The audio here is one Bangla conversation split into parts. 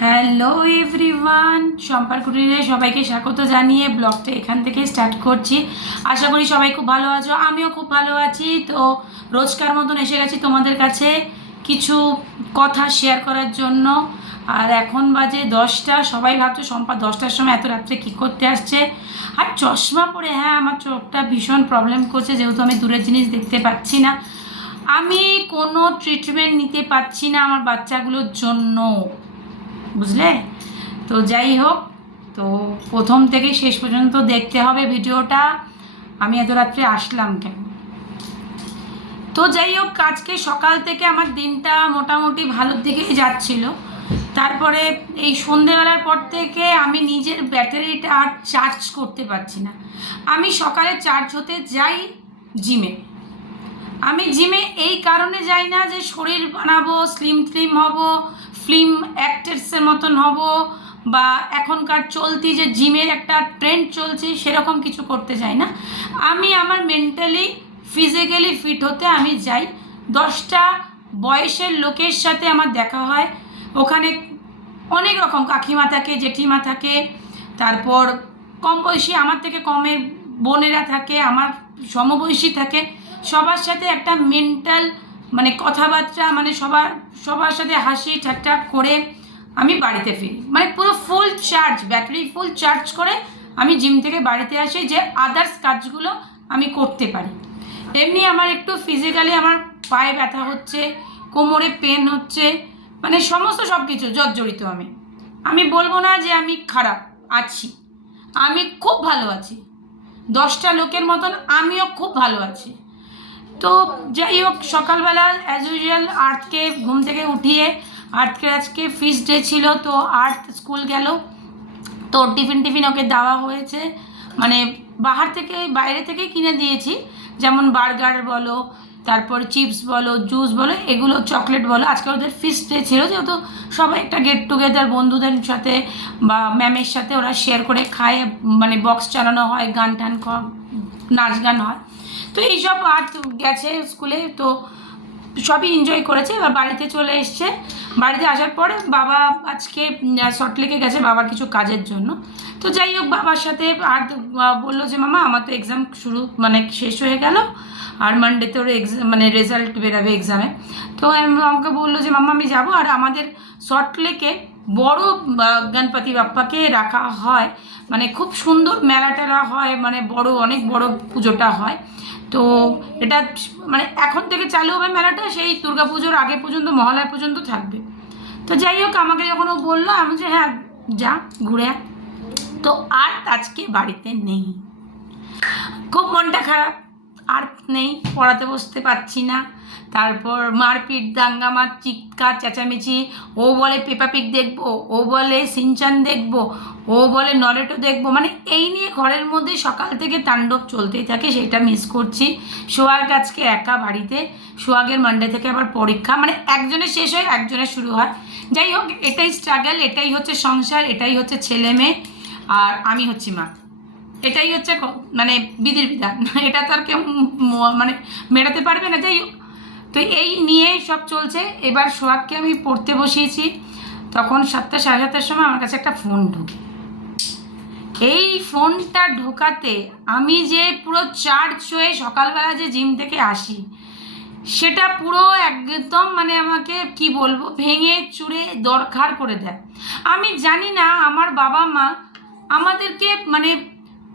হ্যালো এভরিওয়ান সম্পার কুটিরে সবাইকে স্বাগত জানিয়ে ব্লগটা এখান থেকে স্টার্ট করছি। আশা করি সবাই খুব ভালো আছো, আমিও খুব ভালো আছি। তো রোজকার মতন এসে গেছি তোমাদের কাছে কিছু কথা শেয়ার করার জন্য। আর এখন বাজে দশটা, সবাই ভাবছে সম্পা দশটার সময় এত রাত্রে কী করতে আসছে? আর চশমা পরে হ্যাঁ আমার চোখটা ভীষণ প্রবলেম করছে, যেহেতু আমি দূরের জিনিস দেখতে পাচ্ছি না। আমি কোনো ট্রিটমেন্ট নিতে পারছি না আমার বাচ্চাগুলোর জন্য। বুঝলে? তো যাই হোক, তো প্রথম থেকে শেষ পর্যন্ত দেখতে হবে ভিডিওটা। আমি এত রাত্রে আসলাম কেন? তো যাই হোক, আজকে সকাল থেকে আমার দিনটা মোটামুটি ভালোর দিকেই যাচ্ছিল। তারপরে এই সন্ধেবেলার পর থেকে আমি নিজের ব্যাটারিটা আর চার্জ করতে পারছি না। আমি সকালে চার্জ হতে যাই জিমে আমি জিমে এই কারণে যাই না যে শরীর বানাবো স্লিম স্লিম হব ফিল্ম অ্যাক্টার্সের মতন হব বা এখনকার চলতি যে জিমের একটা ট্রেন্ড চলছে সেরকম কিছু করতে চাই না। আমি আমার মেন্টালি ফিজিক্যালি ফিট হতে আমি যাই। দশটা বয়সের লোকের সাথে আমার দেখা হয়। ওখানে অনেক রকম কাকিমা থাকে, জেঠিমা থাকে, তারপর কম বয়সী আমার থেকে কমে বোনেরা থাকে, আমার সমবয়সী থাকে, সবার সাথে একটা মেন্টাল মানে কথাবার্তা মানে সবার সবার সাথে হাসি ঠাট্টা করে আমি বাড়িতে ফিরি। মানে পুরো full charge battery full charge করে আমি জিম থেকে বাড়িতে আসি যে আদার্স কাজগুলো আমি করতে পারি। এমনি আমার একটু ফিজিক্যালি আমার পায়ে ব্যথা হচ্ছে, কোমরে পেন হচ্ছে মানে সমস্ত সব কিছু জর্জরিত আমি। আমি বলব না যে আমি খারাপ, আছি। আমি খুব ভালো আছি। দশটা লোকের মতন আমিও খুব ভালো আছি। তো যাই হোক, সকালবেলা অ্যাজ ইউজুয়াল আর্থকে ঘুম থেকে উঠিয়ে আর্থকে আজকে ফিস ডে ছিল, তো আর্থ স্কুল গেল। তো টিফিন টিফিন ওকে দেওয়া হয়েছে। মানে বাহার থেকে, বাইরে থেকে কিনে দিয়েছি। যেমন বার্গার বলো তারপর চিপস বলো, জুস বলো, এগুলো চকলেট বলো। আজকে ওদের ফিস্ট ডে ছিল, যেহেতু সবাই একটা গেট টুগেদার বন্ধুদের সাথে বা ম্যামের সাথে ওরা শেয়ার করে খায় মানে বক্স চালানো হয়, গান টান নাচ গান হয়। তো এইসব আর্ট গেছে স্কুলে তো সবই এনজয় করেছে, এবার বাড়িতে চলে এসছে। বাড়িতে আসার পরে বাবা আজকে সটলেকে গেছে বাবার কিছু কাজের জন্য। তো যাই হোক, বাবার সাথে আর বলল যে, মামা, আমার তো এক্সাম শুরু মানে শেষ হয়ে গেল। আর মানডেতে ওর এক্সাম মানে রেজাল্ট বেরাবে এক্সামে তো আমাকে বলল যে, মামা, আমি যাব। আর আমাদের সটলেকে বড় গণপতি বাপ্পাকে রাখা হয়। মানে খুব সুন্দর মেলা টেলা হয় মানে বড়, অনেক বড় পুজোটা হয়। তো এটা মানে এখন থেকে চালু হবে মেলাটা, সেই দুর্গা পুজোর আগে পর্যন্ত, মহালয়া পর্যন্ত থাকবে। তো যাই হোক, আমাকে যখন ও বলল, আমি যে হ্যাঁ যা, ঘুরে। তো আর আজকে বাড়িতে নেই। খুব মনটা খারাপ। আর নেই, পড়াতে বসতে পারছি না। তারপর মারপিট দাঙ্গামা চিৎকার, চেঁচামেচি, ও বলে পেপাপিক দেখব, ও বলে সিনচান দেখব, ও বলে নরেটো দেখব। মানে এই নিয়ে ঘরের মধ্যে সকাল থেকে তাণ্ডব চলতেই থাকে সেটা মিস করছি। সোহাগ আজকে একা বাড়িতে, সোহাগের মানডে থেকে আবার পরীক্ষা মানে একজনের শেষ হয় একজনের শুরু হয়। যাই হোক, এটাই স্ট্রাগল এটাই হচ্ছে সংসার, এটাই হচ্ছে ছেলে মেয়ে আর আমি হচ্ছি মা। এটাই হচ্ছে মানে বিধির বিধান। এটা তো আর কেউ মানে মেটাতে পারবে না। যাই তো এই নিয়ে সব চলছে। এবার সোহাগকে আমি পড়তে বসিয়েছি। তখন সাতটা, সাড়ে সাতটার সময় আমার কাছে একটা ফোন ঢুকে। এই ফোনটা ঢোকাতে আমি যে পুরো চার্জ হয়ে সকালবেলা যে জিম থেকে আসি, সেটা পুরো একদম মানে আমাকে কি বলব, ভেঙে, চুরে দরকার করে দেয়। আমি জানি না আমার বাবা মা আমাদেরকে মানে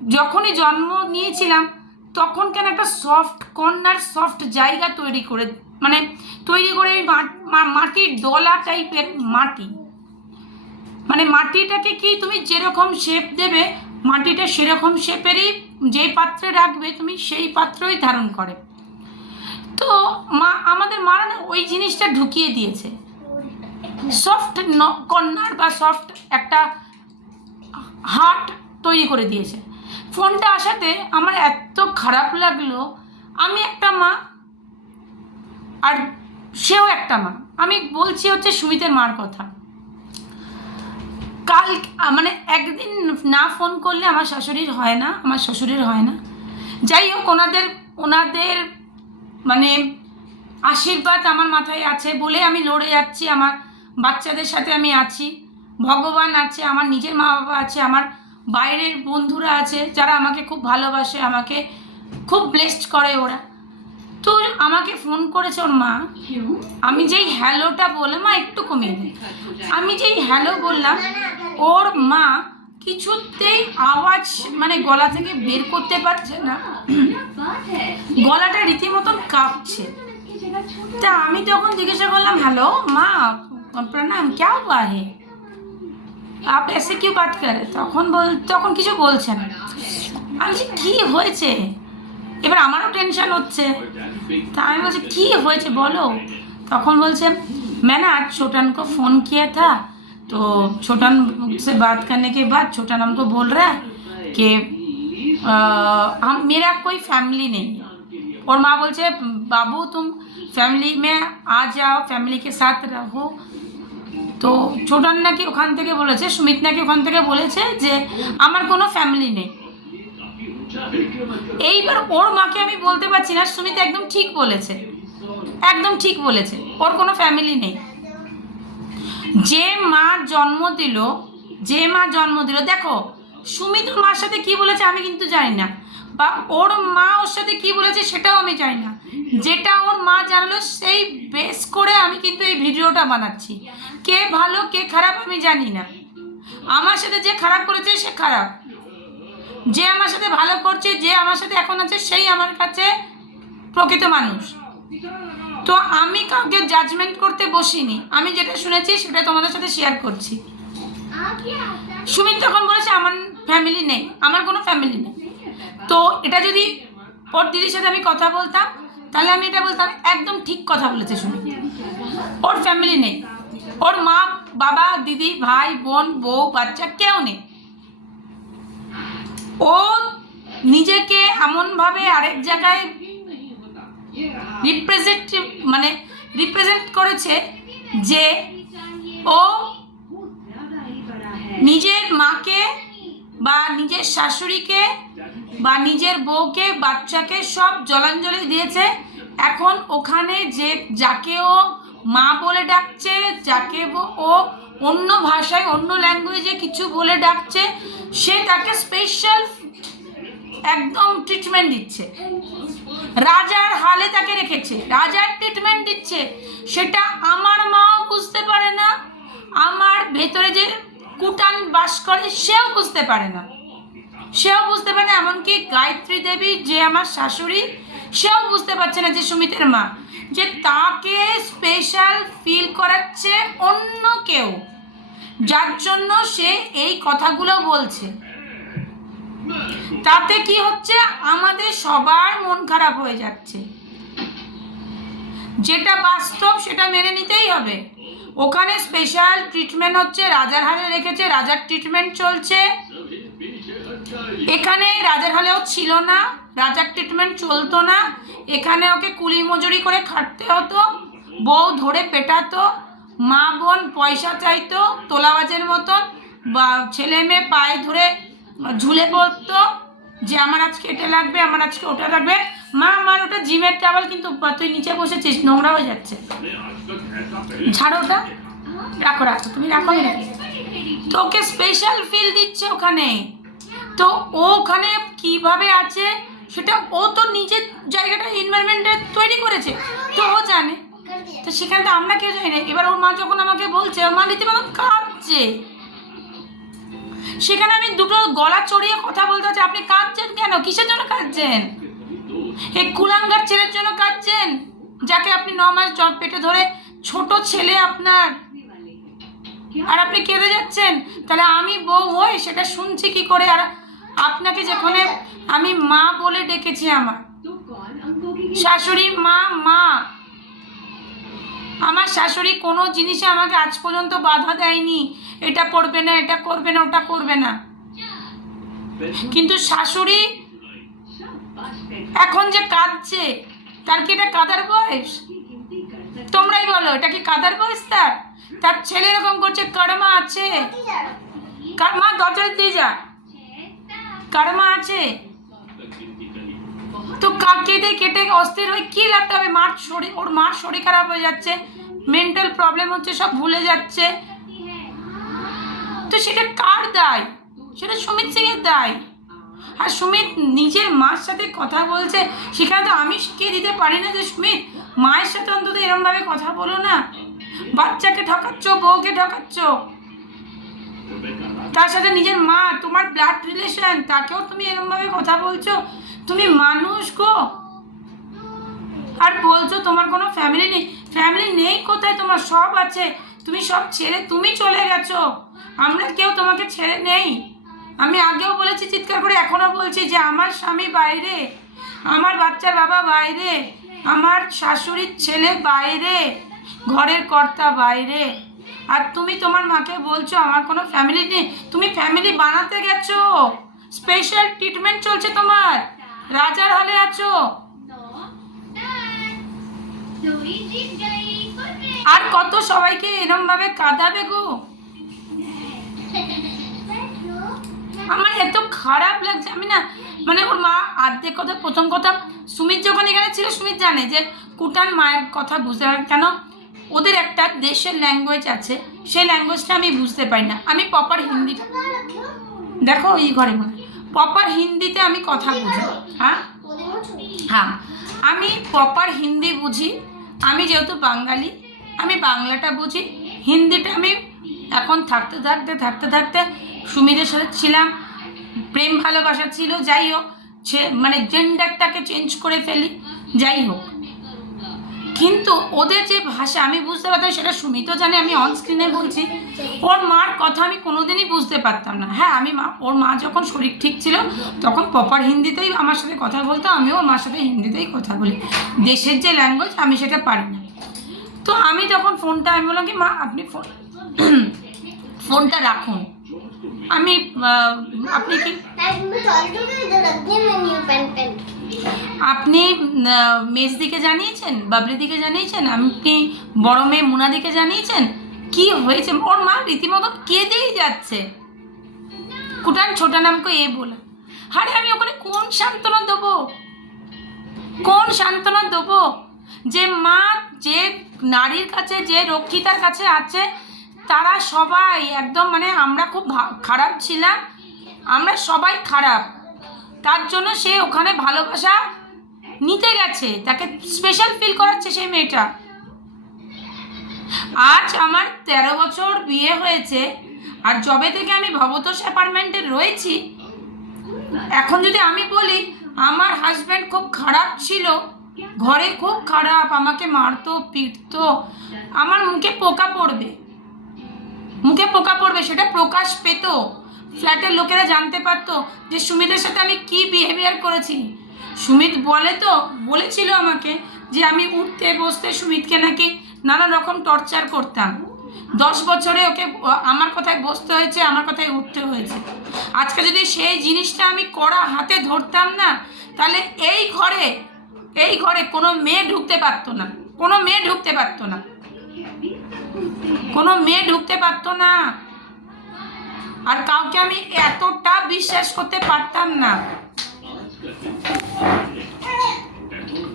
যখনই জন্ম নিয়েছিলাম, তখন কেন একটা সফট কর্নার সফট জায়গা তৈরি করে মানে তৈরি করে মা- মা- মাটির দলা টাইপের মাটি। মানে মাটিটাকে কি তুমি যেরকম শেপ দেবে, মাটিটা সেরকম শেপেরই যে পাত্রে রাখবে, তুমি সেই পাত্রই ধারণ করে। তো মা, আমাদের মারা না ওই জিনিসটা ঢুকিয়ে দিয়েছে। সফট কর্নার বা সফট একটা হার্ট তৈরি করে দিয়েছে। ফোনটা আসাতে আমার এত খারাপ লাগল। আমি একটা মা, আর সেও একটা মা। আমি বলছি হচ্ছে সুমিতের মার কথা। কাল মানে একদিন না ফোন করলে আমার শাশুড়ির হয় না, আমার শ্বশুরের হয় না। যাই হোক, ওনাদের ওনাদের মানে আশীর্বাদ আমার মাথায় আছে বলে আমি লড়ে যাচ্ছি। আমার বাচ্চাদের সাথে আমি আছি, ভগবান আছে, আমার নিজের মা বাবা আছে, আমার বাইরের বন্ধুরা আছে, যারা আমাকে খুব ভালোবাসে, আমাকে খুব ব্লেসড করে ওরা। তো আমাকে ফোন করেছে ওর মা। আমি যেই হ্যালোটা বলে, মা, একটু কমিয়ে দেয় আমি যেই হ্যালো বললাম, ওর মা কিছুতেই আওয়াজ মানে গলা থেকে বের করতে পারছে না। গলাটা রীতিমতন কাঁপছে। তা আমি তখন জিজ্ঞাসা করলাম, হ্যালো, মা প্রণাম কেউ বাহে আপ এসে কেউ বাদ করে? তখন বল, তখন কিছু বলছে না আমি বলছি, কী হয়েছে? এবার আমারও টেনশান হচ্ছে। তা আমি বলছি, কী হয়েছে বলো? তখন বলছে, ম্যানা আজ ছোটানকে ফোন কিয়া থা। তো ছোটান সে বাত করনে ছোটান আমাকে বল রা কে মেরা কই ফ্যামিলি নেই। ওর মা বলছে, বাবু, তুম ফ্যামিলি মে আ যাও ফ্যামিলিকে সাথ রাখো তো ছোটান নাকি ওখান থেকে বলেছে, সুমিত নাকি ওখান থেকে বলেছে যে আমার কোনো ফ্যামিলি নেই। এইবার ওর মাকে আমি বলতে পারছি না, সুমিত একদম ঠিক বলেছে। একদম ঠিক বলেছে, ওর কোনো ফ্যামিলি নেই। যে মা জন্ম দিল, যে মা জন্ম দিল, দেখো, সুমিত মার সাথে কি বলেছে আমি কিন্তু জানি না। বা ওর মা ওর সাথে কি বলেছে সেটাও আমি জানি না। যেটা ওর মা জানালো সেই বেস করে আমি কিন্তু এই ভিডিওটা বানাচ্ছি। কে ভালো, কে খারাপ আমি জানি না। আমার সাথে যে খারাপ করেছে সে খারাপ। যে আমার সাথে ভালো করছে, যে আমার সাথে এখন আছে, সেই আমার কাছে প্রকৃত মানুষ। তো আমি কাউকে জাজমেন্ট করতে বসিনি। আমি যেটা শুনেছি সেটা তোমাদের সাথে শেয়ার করছি। সুমিত তখন বলেছে, আমার ফ্যামিলি নেই। আমার কোনো ফ্যামিলি নেই। তো এটা যদি ওর দিদির সাথে আমি কথা বলতাম, তাহলে আমি এটা বলতাম, একদম ঠিক কথা বলেছে সুমিত ওর ফ্যামিলি নেই। ওর মা, বাবা, দিদি, ভাই, বোন, বউ, বাচ্চা কেউ নেই। ও নিজেকে এমনভাবে আরেক জায়গায় রিপ্রেজেন্ট মানে রিপ্রেজেন্ট করেছে যে ও নিজের মাকে বা নিজের শাশুড়িকে বা নিজের বউকে, বাচ্চাকে সব জলাঞ্জলি দিয়েছে। এখন ওখানে যে যাকে ও মা বলে ডাকছে, যাকে ও- অন্য ভাষায়, অন্য ল্যাঙ্গুয়েজে কিছু বলে ডাকছে, সে তাকে স্পেশাল একদম ট্রিটমেন্ট দিচ্ছে। রাজার হালে তাকে রেখেছে। রাজার ট্রিটমেন্ট দিচ্ছে। সেটা আমার মাও বুঝতে পারে না। আমার ভেতরে যে কুটান বাস করে, সেও বুঝতে পারে না। সেও বুঝতে পারে এমনকি গায়ত্রী দেবী যে আমার শাশুড়ি, সেও বুঝতে পারছে না যে সুমিতের মা, যে তাকে স্পেশাল ফিল করাচ্ছে অন্য কেউ। যার জন্য সে এই কথাগুলো বলছে। তাতে কি হচ্ছে? আমাদের সবার মন খারাপ হয়ে যাচ্ছে। যেটা বাস্তব, সেটা মেনে নিতেই হবে। ওখানে স্পেশাল ট্রিটমেন্ট হচ্ছে রাজার হালে রেখেছে, রাজার ট্রিটমেন্ট চলছে। এখানে রাজার হলেও ছিল না, রাজার ট্রিটমেন্ট চলতো না। এখানে ওকে কুলি মজুরি করে খাটতে হতো, বউ ধরে পেটাতো, মা বোন পয়সা চাইতো, তোলাবাজের মতন, বা ছেলে মেয়ে পায়ে ধরে ঝুলে পড়তো, যে আমার আজকে এটা লাগবে, আমার আজকে ওটা লাগবে। মা আমার ওটা জিমের টাওয়াল কিন্তু তুই নিচে বসেছিস, নোংরা হয়ে যাচ্ছে। ছাড়ো ওটা। রাখো রাখো, তুমি রাখো তো ওকে স্পেশাল ফিল দিচ্ছে ওখানে। তো ও ওখানে কীভাবে আছে, সেটা ও তো নিজের জায়গাটা এনভায়রনমেন্টে তৈরি করেছে। তো ও জানে। তো সেখানে তো আমরা কেউ জানি না। এবার ওর মা যখন আমাকে বলছে ওর মা, রীতিমতো কাঁদছে সেখানে আমি দুটো গলা চড়িয়ে কথা বলতে হচ্ছে আপনি কাঁদছেন কেন? কিসের জন্য কাঁদছেন? এই কুলাঙ্গার ছেলের জন্য কাঁদছেন? যাকে আপনি ন মাস জব পেটে ধরে ছোট ছেলে আপনার। আর আপনি কেঁদে যাচ্ছেন? তাহলে আমি বউ হই সেটা শুনছি কি করে? আর আপনাকে যেখানে আমি মা বলে ডেকেছি আমার। শাশুড়ি মা মা। আমার শাশুড়ি কোনো জিনিসে আমাকে আজ পর্যন্ত বাধা দেয়নি। এটা করবে না, এটা করবে না, ওটা করবে না। কিন্তু শাশুড়ি এখন যে কাঁদছে, তার কি এটা কাদার বয়স? তোমরাই বলো, এটা কি কাদার বয়স তার তার ছেলে এরকম করছে, কর্মা আছে। কার- মা দরজা দিয়ে যা। কর্মা আছে। তো কা- কেটে অস্থির হয়ে কী লাগতে হবে? মার শরীর, ওর মার শরীর খারাপ হয়ে যাচ্ছে মেন্টাল প্রবলেম হচ্ছে, সব ভুলে যাচ্ছে। তো সেটা কার দায়? সেটা সুমিত সিং এর দায়। আর সুমিত নিজের মার সাথে কথা বলছে, সেখানে তো আমি শিখিয়ে দিতে পারি না যে সুমিত? মায়ের সাথে অন্তত এরমভাবে কথা বলো না। বাচ্চাকে ঠকাচ্ছ, বউকে ঠকাচ্ছ। তার সাথে নিজের মা, তোমার ব্লাড রিলেশন তাকেও তুমি এরমভাবে কথা বলছো? তুমি মানুষ গো। আর বলছো তোমার কোনো ফ্যামিলি নেই। ফ্যামিলি নেই কোথায়? তোমার সব আছে। তুমি সব ছেড়ে তুমি চলে গেছো। আমরা কেউ তোমাকে ছেড়ে নেই। আমি আগেও বলেছি, চিৎকার করে এখনও বলছি যে আমার স্বামী বাইরে, আমার বাচ্চার বাবা বাইরে, আমার শাশুড়ির ছেলে বাইরে, ঘরের কর্তা বাইরে। আর তুমি তোমার মাকে বলছো, আমার কোনো ফ্যামিলি নেই। তুমি ফ্যামিলি বানাতে গেছো। স্পেশাল ট্রিটমেন্ট চলছে তোমার। রাজার হলে আছো। আর কত সবাইকে এরম ভাবে কাঁদাবে গো? আমার এত খারাপ লাগছে, আমি না মানে ওর মা আর্ধেক কথা, প্রথম কথা, সুমিত যখন এখানে ছিল, সুমিত জানে যে কুটান মায়ের কথা বুঝতে পারে কেন? ওদের একটা দেশের ল্যাঙ্গুয়েজ আছে, সেই ল্যাঙ্গুয়েজটা আমি বুঝতে পারি না। আমি প্রপার হিন্দিটা দেখো এই ঘরে মনে প্রপার হিন্দিতে আমি কথা বুঝি। হ্যাঁ? হ্যাঁ। আমি প্রপার হিন্দি বুঝি, আমি যেহেতু বাঙালি, আমি বাংলাটা বুঝি, হিন্দিটা আমি এখন থাকতে থাকতে থাকতে থাকতে সুমিদের সাথে ছিলাম, প্রেম ভালোবাসা ছিল, যাই হোক, সে মানে জেন্ডারটাকে চেঞ্জ করে ফেলি, যাই হোক। কিন্তু ওদের যে ভাষা, আমি বুঝতে পারতাম সেটা সুমিতও জানে, আমি অন স্ক্রিনে বলছি। ওর মার কথা আমি কোনোদিনই বুঝতে পারতাম না। হ্যাঁ আমি মা, ওর মা যখন শরীর ঠিক ছিল, তখন প্রপার হিন্দিতেই আমার সাথে কথা বলতো, আমিও ওর মার সাথে হিন্দিতেই কথা বলি। দেশের যে ল্যাঙ্গুয়েজ আমি সেটা পারি না। তো আমি তখন ফোনটা আমি বললাম কি, মা, আপনি ফোন ফোনটা রাখুন। আমি আপনি কি? আপনি মেজদিকে জানিয়েছেন বাবলিদিকে জানিয়েছেন আপনি বড় মেয়ে মুনাদিকে জানিয়েছেন? কি হয়েছে? ওর মা রীতিমতো কেঁদেই যাচ্ছে। কুটান ছোটা নামকে এ বলে। আরে আমি ওখানে কোন সান্ত্বনা দেবো? কোন সান্ত্বনা দেবো? যে মা যে নারীর কাছে, যে রক্ষিতার কাছে আছে তারা সবাই একদম মানে আমরা খুব খারাপ ছিলাম, আমরা সবাই খারাপ। তার জন্য সে ওখানে ভালোবাসা নিতে গেছে, তাকে স্পেশাল ফিল করাচ্ছে সেই মেয়েটা। আজ আমার তেরো বছর বিয়ে হয়েছে, আর জবে থেকে আমি ভবতোষ অ্যাপার্টমেন্টে রয়েছি, এখন যদি আমি বলি, আমার হাজব্যান্ড খুব খারাপ ছিল, ঘরে খুব খারাপ, আমাকে মারতো, পিটতো, আমার মুখে পোকা পড়বে। মুখে পোকা পড়বে, সেটা প্রকাশ পেত। ফ্ল্যাটের লোকেরা জানতে পারতো যে সুমিতের সাথে আমি কি বিহেভিয়ার করেছি। সুমিত বলে তো, বলেছিল আমাকে যে আমি উঠতে বসতে সুমিতকে নাকি নানা রকম টর্চার করতাম। দশ বছরে ওকে, আমার কথায় বসতে হয়েছে, আমার কথায় উঠতে হয়েছে। আজকে যদি সেই জিনিসটা আমি কড়া হাতে ধরতাম না, তাহলে এই ঘরে এই ঘরে কোনো মেয়ে ঢুকতে পারতো না, কোনো মেয়ে ঢুকতে পারতো না। কোনো মেয়ে ঢুকতে পারতো না। আর কাউকে আমি এতটা বিশ্বাস করতে পারতাম না।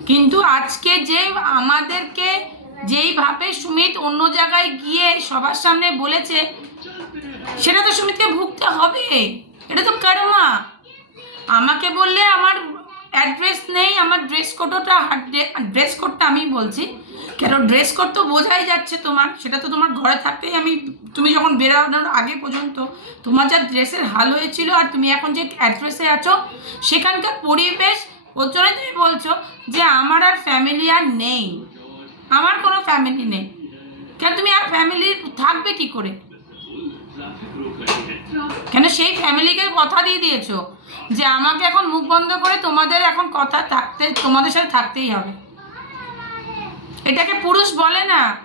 কিন্তু আজকে যে আমাদেরকে যেইভাবে সুমিত অন্য জায়গায় গিয়ে সবার সামনে বলেছে, সেটা তো সুমিতকে ভুগতে হবে। এটা তো কর্মা। আমাকে বললে আমার অ্যাড্রেস নেই, আমার ড্রেস কোডটা ড্রেস কোডটা আমি বলছি। কেন ড্রেস কোড তো বোঝাই যাচ্ছে তোমার, সেটা তো তোমার ঘরে থাকতেই আমি, তুমি যখন বেরোনোর আগে পর্যন্ত তোমার যা ড্রেসের হাল হয়েছিল আর তুমি এখন যে অ্যাড্রেসে আছো, সেখানকার পরিবেশ ওর জন্যই তুমি বলছো যে আমার আর ফ্যামিলি আর নেই। আমার কোনো ফ্যামিলি নেই। কেন তুমি আর ফ্যামিলি থাকবে কি করে? কেন সেই ফ্যামিলিকে কথা দিয়ে দিয়েছ? যে আমাকে এখন মুখ বন্ধ করে তোমাদের এখন কথা থাকতে, তোমাদের সাথে থাকতেই হবে। এটাকে পুরুষ বলে না।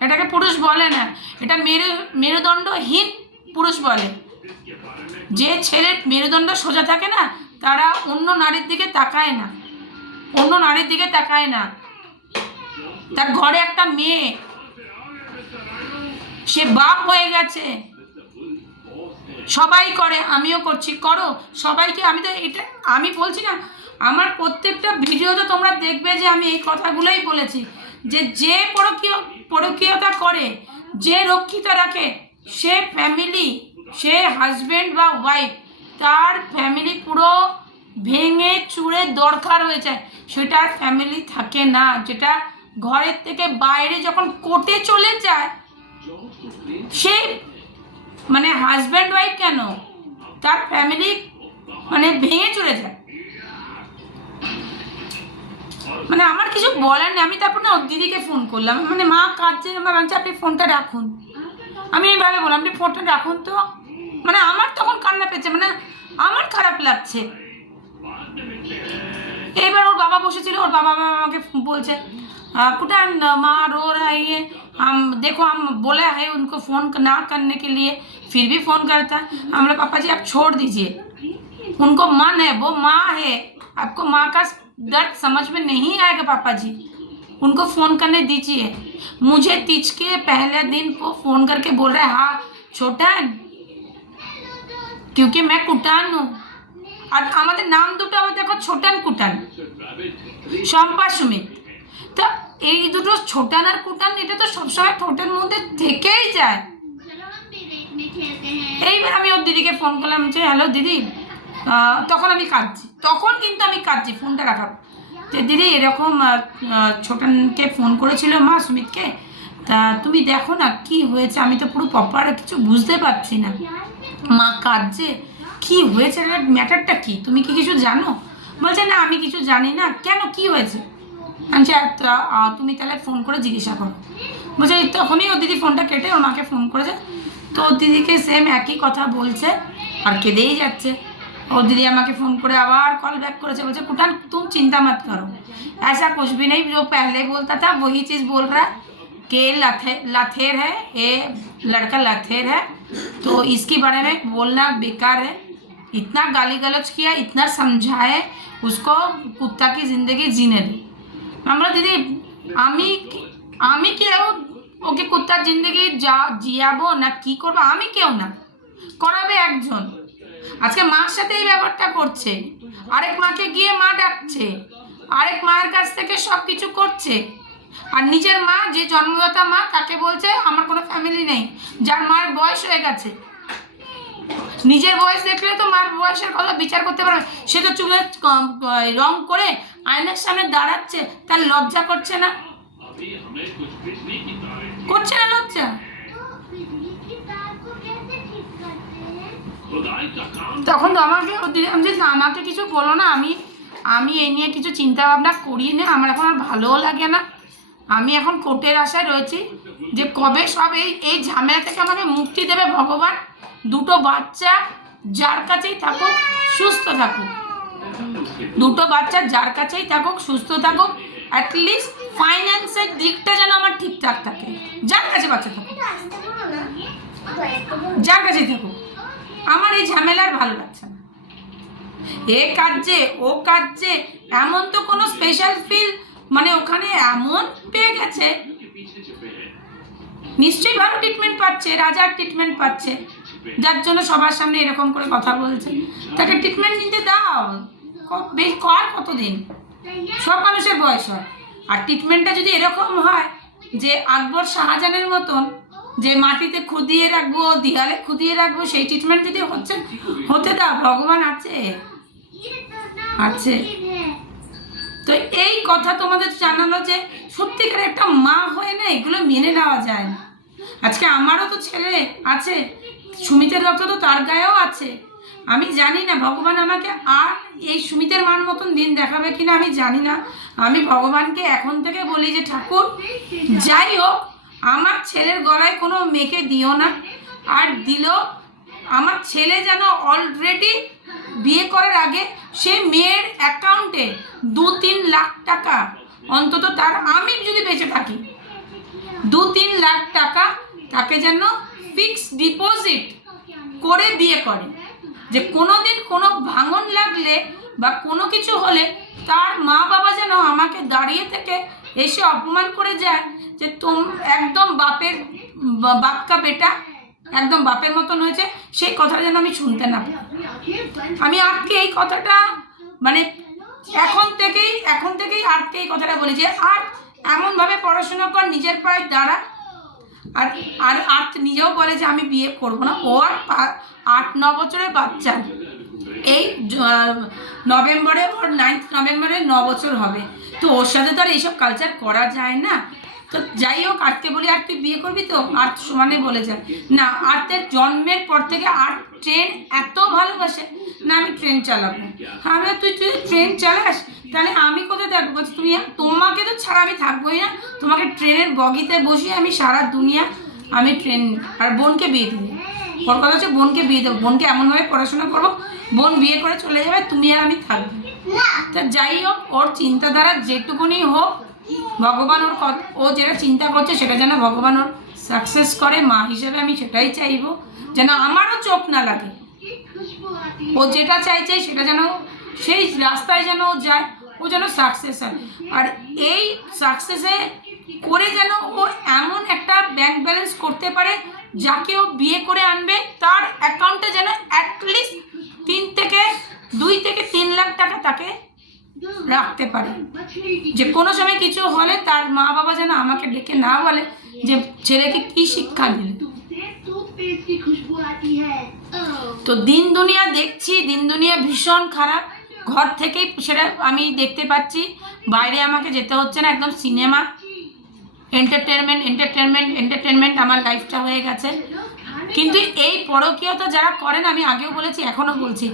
এটাকে পুরুষ বলে না। এটা মেরু, মেরুদণ্ডহীন পুরুষ বলে। যে ছেলের মেরুদণ্ড সোজা থাকে না, তারা অন্য নারীর দিকে তাকায় না। অন্য নারীর দিকে তাকায় না। তার ঘরে একটা মেয়ে। সে বাপ হয়ে গেছে। সবাই করে, আমিও করছি। করো, সবাইকে আমি তো এটা, আমি বলছি না, আমার প্রত্যেকটা ভিডিওতে তোমরা দেখবে যে আমি এই কথাগুলোই বলেছি, যে যে পরকীয়, পরকীয়তা করে, যে রক্ষিতা রাখে, সে ফ্যামিলি সে হাজবেন্ড বা ওয়াইফ তার ফ্যামিলি পুরো ভেঙে চুড়ে দরকার হয়ে যায়। সেটার ফ্যামিলি থাকে না। যেটা ঘরের থেকে বাইরে যখন কোর্টে চলে যায়, সে মানে হাজব্যান্ড ওয়াইফ কেন? তার ফ্যামিলি মানে ভেঙে চলে যায়। মানে আমার কিছু বলার নেই, আমি তারপর না দিদিকে ফোন করলাম। মানে মা কাঁদছে আমার ভাবছি আপনি ফোনটা রাখুন। আমি এইভাবে বললাম, আপনি ফোনটা রাখুন তো। মানে আমার তখন কান্না পেয়েছে মানে আমার খারাপ লাগছে। এইবার ওর বাবা বসেছিল, ওর বাবা মা আমাকে বলছে কুটান মা, রোর ইয়ে हम देखो हम बोला है उनको फ़ोन ना करने के लिए फिर भी फ़ोन करता है हम बोले पापा जी आप छोड़ दीजिए उनको मन है वो माँ है आपको माँ का दर्द समझ में नहीं आएगा पापा जी उनको फ़ोन करने दीजिए मुझे तीज के पहले दिन वो फ़ोन करके बोल रहा है हाँ छोटन क्योंकि मैं कुटान हूँ আর আমাদের নাম দুটো আবার দেখো ছোটান কুটান শম্পা সুমিত তো এই দুটো ছোটান আর কুটান, এটা তো সবসময় ঠোঁটের মধ্যে থেকেই যায়। এইবার আমি ওর দিদিকে ফোন করলাম, যে হ্যালো দিদি। তখন আমি কাঁদছি। তখন কিন্তু আমি কাঁদছি ফোনটা রাখার যে, দিদি, এরকম ছোটানকে ফোন করেছিল মা সুমিতকে? তা তুমি দেখো না কি হয়েছে, আমি তো পুরো প্রপার কিছু বুঝতে পারছি না। মা কাঁদছে, কি হয়েছে? ম্যাটারটা কি? তুমি কি কিছু জানো? বলছে, না, আমি কিছু জানি না। কেন? কি হয়েছে? আমি বলছি, আচ্ছা, আহ, তুমি তাহলে ফোন করে জিজ্ঞাসা করো বলছে তখনই ওর দিদি ফোনটা কেটে ওর মাকে ফোন করেছে তো ওর দিদিকে সেম একই কথা বলছে আর কেঁদেই যাচ্ছে ওর দিদি আমাকে ফোন করে আবার কল बैक করেছে বলছে कुटान तुम चिंता मत करो ऐसा कुछ भी नहीं जो पहले बोलता था वही चीज़ बोल रहा है कि लथे लथेर है ये लड़का लथेर है तो इसके बारे में बोलना बेकार है इतना गाली गलौज किया इतना समझाए उसको कुत्ता की ज़िंदगी जीने दो আমরা দিদি, আমি আমি কেউ ওকে কুত্তার জিন্দগি যা জিয়াবো না কি করব? আমি কেউ না। করাবে একজন। আজকে মার সাথে এই ব্যাপারটা করছে। আরেক মাকে গিয়ে মা ডাকছে। আরেক মায়ের কাছ থেকে সব কিছু করছে। আর নিজের মা, যে জন্মদাতা মা, তাকে বলছে, আমার কোনো ফ্যামিলি নেই। যার মার বয়স হয়ে গেছে। নিজের বয়স দেখলে তো মার বয়সের কথা বিচার করতে পারবে সে তো চুলে রং করে আয়নার সামনে দাঁড়াচ্ছে, তার লজ্জা করছে না? করছে না লজ্জা? তখন তো আমাকে দিলাম যে আমাকে কিছু বলো না, আমি আমি এই নিয়ে কিছু চিন্তা ভাবনা করি না, আমার এখন আর ভালোও লাগে না। আমি এখন কোর্টের আশায় রয়েছি যে কবে সব এই এই ঝামেলা থেকে আমাকে মুক্তি দেবে ভগবান? দুটো বাচ্চা যার কাছেই থাকুক, সুস্থ থাকুক। দুটো বাচ্চা যার কাছেই থাকুক, সুস্থ থাকুক অ্যাটলিস্ট ফাইন্যান্সের দিকটা যেন আমার ঠিকঠাক থাকে। যার কাছে বাচ্চা থাকুক। যার কাছেই থাকুক। আমার এই ঝামেলা আর ভালো লাগছে না। এ কাজে, ও কাজে এমন তো কোনো স্পেশাল ফিল মানে ওখানে এমন পেয়ে গেছে। নিশ্চয়ই ভালো ট্রিটমেন্ট পাচ্ছে, রাজার ট্রিটমেন্ট পাচ্ছে। যার জন্য সবার সামনে এরকম করে কথা বলছে। তাকে ট্রিটমেন্ট নিতে দাও। বেশ, কর কতদিন? সব মানুষের বয়স হয়। আর ট্রিটমেন্টটা যদি এরকম হয় যে আকবর শাহজাহানের মতন যে মাটিতে খুদিয়ে রাখব, দিয়ালে খুদিয়ে রাখব, সেই ট্রিটমেন্ট যদি হচ্ছে, হতে দাও। ভগবান আছে। আছে। তো এই কথা তোমাদের জানালো যে সত্যিকার একটা মা হয়ে না এগুলো মেনে নেওয়া যায় না। আজকে আমারও তো ছেলে আছে। সুমিতের রক্ত তো তার গায়েও আছে। আমি জানি না, ভগবান আমাকে আর এই সুমিতের মান মতন দিন দেখাবে কিনা আমি জানি না। আমি ভগবানকে এখন থেকে বলি যে, ঠাকুর, যাই হোক, আমার ছেলের গলায় কোনো মেয়েকে দিও না। আর দিল, আমার ছেলে যেন অলরেডি বিয়ে করার আগে সে মেয়ের অ্যাকাউন্টে দু তিন লাখ টাকা, অন্তত তার আমি যদি বেঁচে থাকি, দু তিন লাখ টাকা তাকে যেন ফিক্স ডিপোজিট করে বিয়ে করে। যে কোনো দিন কোনো ভাঙন লাগলে বা কোনো কিছু হলে তার মা বাবা যেন আমাকে দাঁড়িয়ে থেকে এসে অপমান করে যায় যে তোম একদম বাপের বাপকা বেটা একদম বাপের মতন হয়েছে সেই কথাটা যেন আমি শুনতে না পাই। আমি আজকে এই কথাটা মানে এখন থেকেই এখন থেকেই আর্টকে এই কথাটা বলি যে আর এমনভাবে পড়াশোনা কর নিজের পায়ে দাঁড়া আর আর আর্ট নিজেও বলে যে আমি বিয়ে করব না। ও আর আট ন বছরের বাচ্চা। এই নভেম্বরে ওর নাইন্থ নভেম্বরে ন বছর হবে। তো ওর সাথে তো আর এইসব কালচার করা যায় না। তো যাই হোক আর্টকে বলি আর তুই বিয়ে করবি তো? আর্ট সমানে বলে যায়। না আর্টের জন্মের পর থেকে আর্ট ট্রেন এত ভালোবাসে। না আমি ট্রেন চালাবো। বললাম, তুই তুই ট্রেন চালাস? তাহলে আমি কোথায় থাকব বলছি, তুমি তোমাকে তো ছাড়া আমি থাকবোই না। তোমাকে ট্রেনের বগিতে বসিয়ে আমি সারা দুনিয়া আমি ট্রেন আর বোনকে বিয়ে দেবো। ওর কথা হচ্ছে বোনকে বিয়ে দেবো। বোনকে এমনভাবে পড়াশোনা করব, বোন বিয়ে করে চলে যাবে, তুমি আর আমি থাকব। তা যাই হোক, ওর চিন্তাধারা যেটুকুনি হোক, ভগবান ওর ও যেটা চিন্তা করছে সেটা যেন ভগবান ওর সাকসেস করে। মা হিসেবে আমি সেটাই চাইব, যেন আমারও চোখ না লাগে। ও যেটা চাইছে সেটা যেন সেই রাস্তায় যেন ও যায়। ও যেন সাকসেস হয়। আর এই সাকসেসে করে যেন ও এমন একটা ব্যাংক ব্যালেন্স করতে পারে, যাকে ও বিয়ে করে আনবে, তার অ্যাকাউন্টে যেন অ্যাটলিস্ট তিন থেকে, দুই থেকে তিন লাখ টাকা তাকে রাখতে পারে। যে কোনো সময় কিছু হলে তার মা বাবা যেন আমাকে ডেকে না বলে যে ছেলেকে কি শিক্ষা দিল। তো দিন দুনিয়া দেখছি, দিন দুনিয়া ভীষণ খারাপ। ঘর থেকেই সেটা আমি দেখতে পাচ্ছি। বাইরে আমাকে যেতে হচ্ছে না, একদম সিনেমা এন্টারটেনমেন্ট এন্টারটেনমেন্ট এন্টারটেনমেন্ট আমার লাইফটা হয়ে গেছে। কিন্তু এই পরকীয়তা যারা করেন, আমি আগেও বলেছি, এখনও বলছি,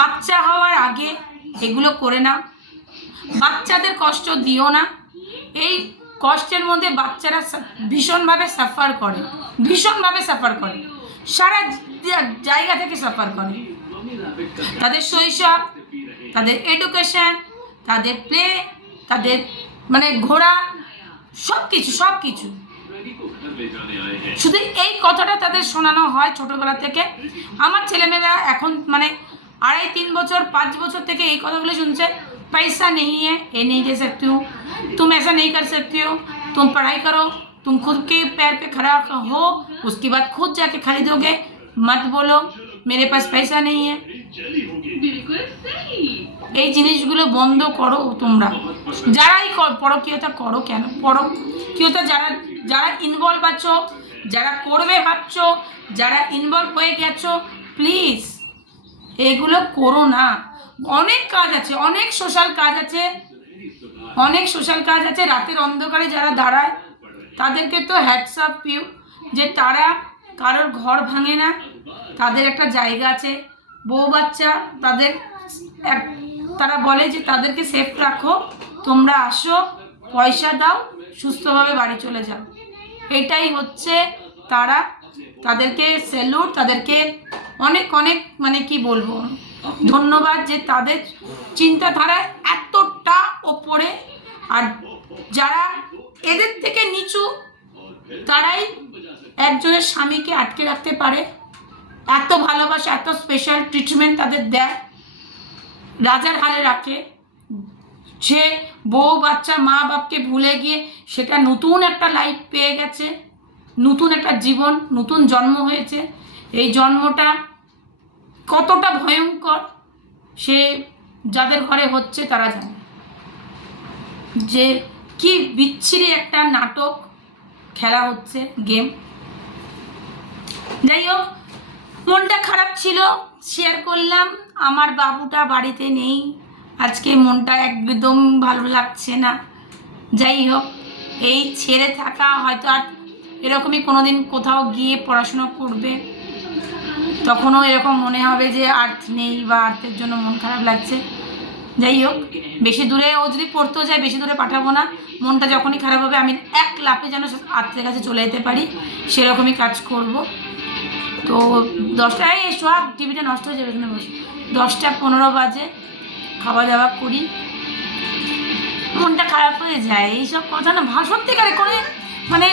বাচ্চা হওয়ার আগে এগুলো করে না বাচ্চাদের কষ্ট দিও না। এই কষ্টের মধ্যে বাচ্চারা ভীষণভাবে সাফার করে, ভীষণভাবে সাফার করে। সারা জায়গা থেকে সাফার করে। তাদের শৈশব তাদের এডুকেশন তাদের প্লে তাদের মানে ঘোরা সব কিছু সব কিছু শুধু এই কথাটা তাদের শোনানো হয় ছোটোবেলা থেকে আমার ছেলেমেয়েরা এখন মানে আড়াই তিন বছর পাঁচ বছর থেকে এই কথাগুলো শুনছে पैसा नहीं है ये नहीं दे सकती हूँ तुम ऐसा नहीं कर सकती हो तुम पढ़ाई करो तुम खुद के पैर पे खड़ा हो उसके बाद खुद जाके खरीदोगे मत बोलो मेरे पास पैसा नहीं है बिल्कुल सही এই জিনিসগুলো বন্ধ করো তোমরা। যারাই পরকীয়তা করো কেন? পরকীয়তা যারা যারা ইনভলভ আছো, যারা করবে ভাবছ, যারা ইনভলভ হয়ে গেছো প্লিজ এগুলো করো না। অনেক কাজ আছে, অনেক সোশ্যাল কাজ আছে, অনেক সোশ্যাল কাজ আছে, রাতের অন্ধকারে যারা দাঁড়ায়, তাদেরকে তো হ্যাটস অফ ইউ যে তারা কারোর ঘর ভাঙে না, তাদের একটা জায়গা আছে, বউ বাচ্চা, তাদের এক তারা বলে যে তাদেরকে সেফ রাখো, তোমরা আসো, পয়সা দাও, সুস্থভাবে বাড়ি চলে যাও। এটাই হচ্ছে তারা তাদেরকে স্যালুট তাদেরকে অনেক অনেক মানে কি বলব, ধন্যবাদ যে তাদের চিন্তাধারা এতটা ওপরে। আর যারা এদের থেকে নিচু, তারাই একজনের স্বামীকে আটকে রাখতে পারে। এত ভালোবাসা, এত স্পেশাল ট্রিটমেন্ট তাদের দেয়। রাজার হালে রাখে। সে বউ বাচ্চা মা বাপকে ভুলে গিয়ে সেটা নতুন একটা লাইফ পেয়ে গেছে, নতুন একটা জীবন, নতুন জন্ম হয়েছে। এই জন্মটা কতটা ভয়ঙ্কর, সে যাদের ঘরে হচ্ছে তারা জানে। যে কি বিচ্ছিরি একটা নাটক খেলা হচ্ছে গেম যাই হোক, মনটা খারাপ ছিল শেয়ার করলাম। আমার বাবুটা বাড়িতে নেই। আজকে মনটা একদম ভালো লাগছে না। যাই হোক, এই ছেড়ে থাকা হয়তো আর এরকমই কোনো দিন কোথাও গিয়ে পড়াশুনো করবে। তখনও এরকম মনে হবে যে আর্থ নেই বা আর্থের জন্য মন খারাপ লাগছে। যাই হোক, বেশি দূরে ও যদি পড়তেও যায়, বেশি দূরে পাঠাবো না। মনটা যখনই খারাপ হবে, আমি এক লাফে যেন আর্থের কাছে চলে যেতে পারি, সেরকমই কাজ করব। তো দশটায় এই সব টিভিটা নষ্ট হয়ে যাবে এখানে বসে। দশটা পনেরো বাজে, খাওয়া দাওয়া করি। মনটা খারাপ হয়ে যায়, এইসব কথা না, ভা সত্যিকারে করে মানে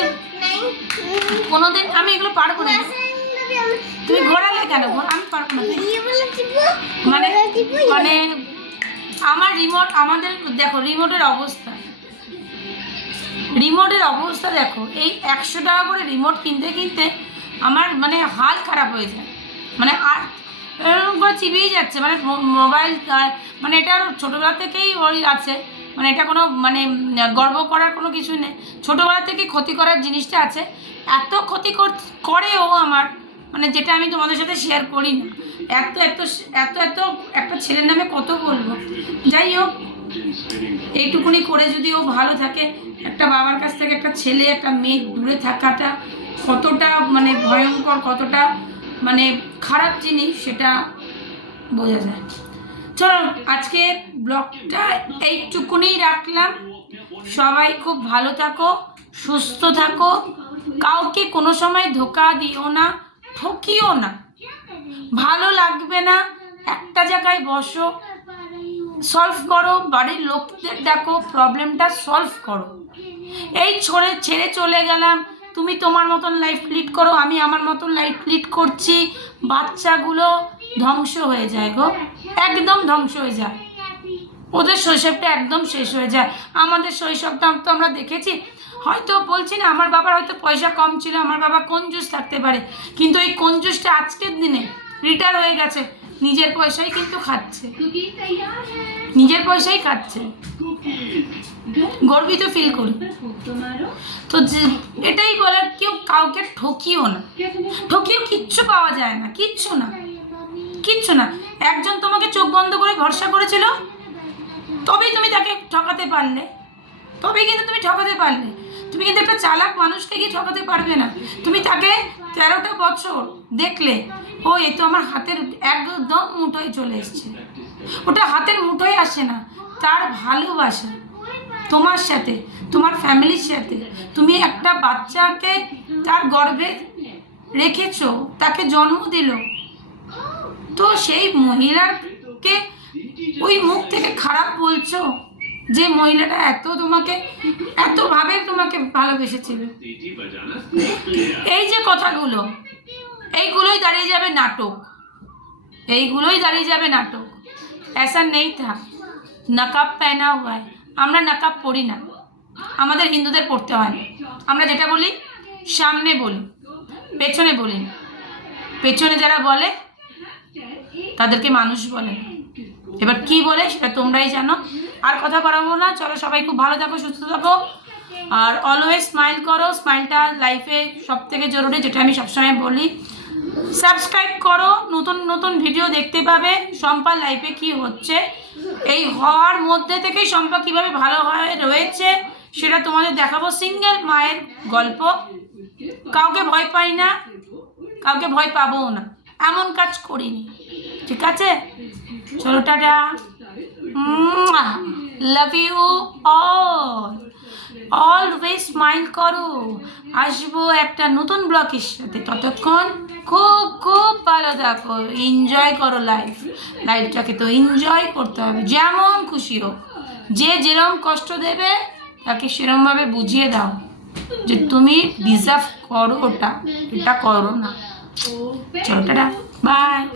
কোনোদিন আমি এগুলো পারব না। তুমি ঘোরালে কেন? আমি পারব না। মানে মানে আমার রিমোট আমাদের, দেখো রিমোটের অবস্থা। রিমোটের অবস্থা দেখো, এই একশো টাকা করে রিমোট কিনতে কিনতে আমার মানে হাল খারাপ হয়ে যায়। মানে আর, এরকম করে যাচ্ছে। মানে মোবাইল মানে এটা ছোটোবেলা থেকেই ওই আছে। মানে এটা কোনো মানে গর্ব করার কোনো কিছু নেই। ছোটোবেলা থেকেই ক্ষতি করার জিনিসটা আছে। এত ক্ষতি করে ও আমার মানে যেটা আমি তোমাদের সাথে শেয়ার করি না। এত এত এত এত একটা ছেলের নামে কত বলব। যাই হোক, এইটুকুনি করে যদি ও ভালো থাকে, একটা বাবার কাছ থেকে একটা ছেলে, একটা মেয়ে দূরে থাকাটা কতটা মানে ভয়ঙ্কর, কতটা মানে খারাপ জিনিস সেটা বোঝা যায়। চলো, আজকে ব্লগটা এইটুকুনি রাখলাম। সবাই খুব ভালো থাকো, সুস্থ থাকো। কাউকে কোনো সময় ধোকা দিও না, ঠকিও না। ভালো লাগবে না, একটা জায়গায় বসো। সলভ করো, বাড়ির লোকদের ডাকো প্রবলেমটা সলভ করো। এই ছোড়ে, ছেড়ে চলে গেলাম। তুমি তোমার মতন লাইফ লিড করো, আমি আমার মতন লাইফ লিড করছি, বাচ্চাগুলো ধ্বংস হয়ে যায় গো, একদম ধ্বংস হয়ে যায়। ওদের শৈশবটা একদম শেষ হয়ে যায়। আমাদের শৈশবটা তো আমরা দেখেছি। হয়তো বলছি না, আমার বাবার হয়তো পয়সা কম ছিল, আমার বাবা কঞ্জুস থাকতে পারে। কিন্তু এই কঞ্জুসটা আজকের দিনে রিটায়ার হয়ে গেছে। নিজের পয়সাই কিন্তু খাচ্ছে। নিজের পয়সাই খাচ্ছে। গর্বিত ফিল করি। তো যে, এটাই বলার কেউ কাউকে ঠকিও না। ঠকিও কিচ্ছু পাওয়া যায় না, কিচ্ছু না। কিচ্ছু না। একজন তোমাকে চোখ বন্ধ করে ভরসা করেছিল, তবেই তুমি তাকে ঠকাতে পারলে। তবেই কিন্তু তুমি ঠকাতে পারলে। তুমি কিন্তু একটা চালাক মানুষকে গিয়ে ঠকাতে পারবে না। তুমি তাকে তেরোটা বছর দেখলে, ও, এ তো আমার হাতের একদম মুঠোয় চলে এসছে। ওটা হাতের মুঠোয় আসে না, তার ভালোবাসা। তোমার সাথে তোমার ফ্যামিলির সাথে তুমি একটা বাচ্চাকে তার গর্ভে রেখেছো তাকে জন্ম দিল তো সেই মহিলাকে ওই মুখ থেকে খারাপ বলছো যে মহিলাটা এত তোমাকে এতভাবে তোমাকে ভালোবেসেছিল এই যে কথাগুলো এইগুলোই দাঁড়িয়ে যাবে নাটক এইগুলোই দাঁড়িয়ে যাবে নাটক ऐसा नहीं था নকাব পেনা হয় আমরা নাকাব পড়ি না। আমাদের হিন্দুদের পড়তে হয় না। আমরা যেটা বলি, সামনে বলি, পেছনে বলি পেছনে যারা বলে, তাদেরকে মানুষ বলে এবার কি বলে, সেটা তোমরাই জানো। আর কথা বাড়াবো না। চলো সবাই খুব ভালো থাকো, সুস্থ থাকো। আর অলওয়েজ স্মাইল করো। স্মাইলটা লাইফে সব থেকে জরুরি, যেটা আমি সবসময় বলি। সাবস্ক্রাইব করো। নতুন নতুন ভিডিও দেখতে পাবে। শম্পা লাইফে কি হচ্ছে? এই হওয়ার মধ্যে থেকেই সম্পর্ক কীভাবে ভালো হয়ে রয়েছে, সেটা তোমাদের দেখাবো। সিঙ্গেল মায়ের গল্প। কাউকে ভয় পাই না, কাউকে ভয় পাবোও না। এমন কাজ করিনি। ঠিক আছে? চলো, tata. Love you all always smile করো। আসব একটা নতুন ব্লকের সাথে। ততক্ষণ খুব খুব ভালো থাকো। এনজয় করো লাইফ লাইফটাকে তো এনজয় করতে হবে। যেমন খুশি হোক। যে যেরম কষ্ট দেবে তাকে সেরমভাবে বুঝিয়ে দাও যে তুমি ডিজার্ভ করো ওটা। এটা করো না। চলো টাটা। বাই